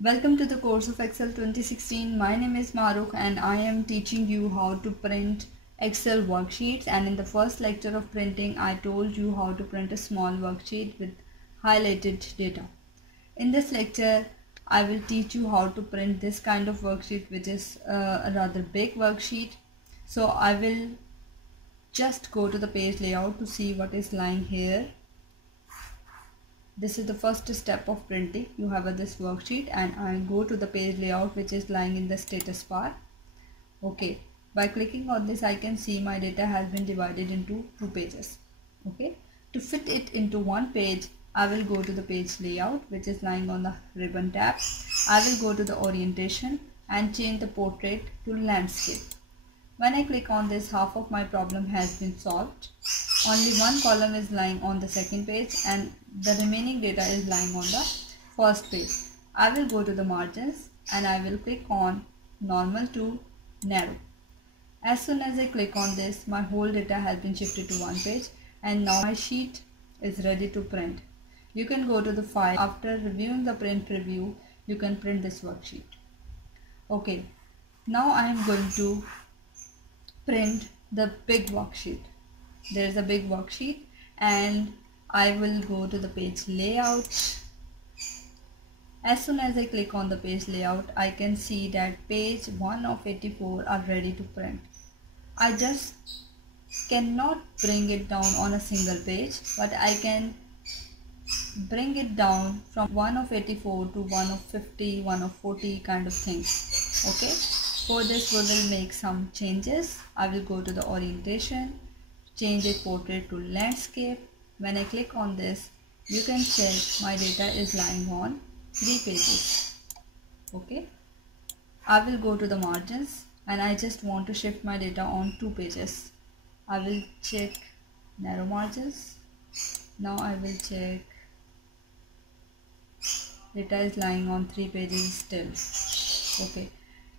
Welcome to the course of Excel 2016. My name is Maruk and I am teaching you how to print Excel worksheets, and in the first lecture of printing I told you how to print a small worksheet with highlighted data. In this lecture I will teach you how to print this kind of worksheet, which is a rather big worksheet. So I will just go to the page layout to see what is lying here. This is the first step of printing. You have this worksheet and I go to the page layout which is lying in the status bar. Okay, by clicking on this I can see my data has been divided into two pages. Okay, to fit it into one page I will go to the page layout which is lying on the ribbon tab. I will go to the orientation and change the portrait to landscape. When I click on this, half of my problem has been solved. Only one column is lying on the second page and the remaining data is lying on the first page. I will go to the margins and I will click on normal to narrow. As soon as I click on this, my whole data has been shifted to one page and now my sheet is ready to print. You can go to the file. After reviewing the print preview, you can print this worksheet. Okay, now I am going to print the big worksheet. There is a big worksheet and I will go to the page layout. As soon as I click on the page layout, I can see that page 1 of 84 are ready to print. I just cannot bring it down on a single page, but I can bring it down from 1 of 84 to 1 of 50, 1 of 40 kind of things. Okay. For this we will make some changes. I will go to the orientation, change it portrait to landscape. When I click on this, you can check my data is lying on 3 pages. Okay. I will go to the margins and I just want to shift my data on 2 pages. I will check narrow margins. Now I will check data is lying on 3 pages still. Okay.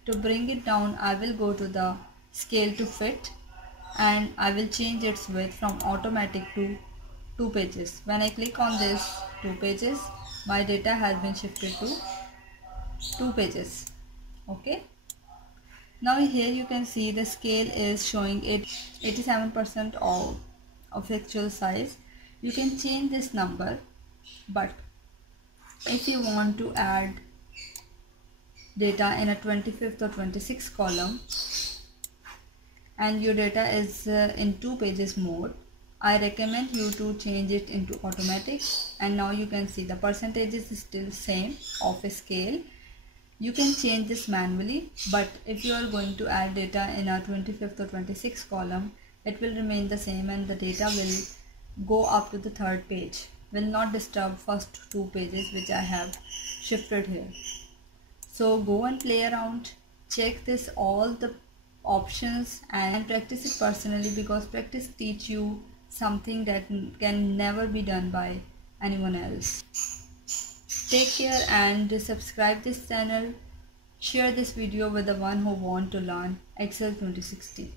To bring it down, I will go to the scale to fit and I will change its width from automatic to 2 pages. When I click on this 2 pages, my data has been shifted to 2 pages. Okay. Now here you can see the scale is showing it 87% of actual size. You can change this number, but if you want to add data in a 25th or 26th column and your data is in 2 pages mode, I recommend you to change it into automatic. And now you can see the percentages is still same of a scale. You can change this manually, but if you are going to add data in a 25th or 26th column, it will remain the same and the data will go up to the 3rd page, will not disturb first 2 pages which I have shifted here. So go and play around, check this all the options and practice it personally, because practice teach you something that can never be done by anyone else. Take care and subscribe this channel. Share this video with the one who want to learn Excel 2016.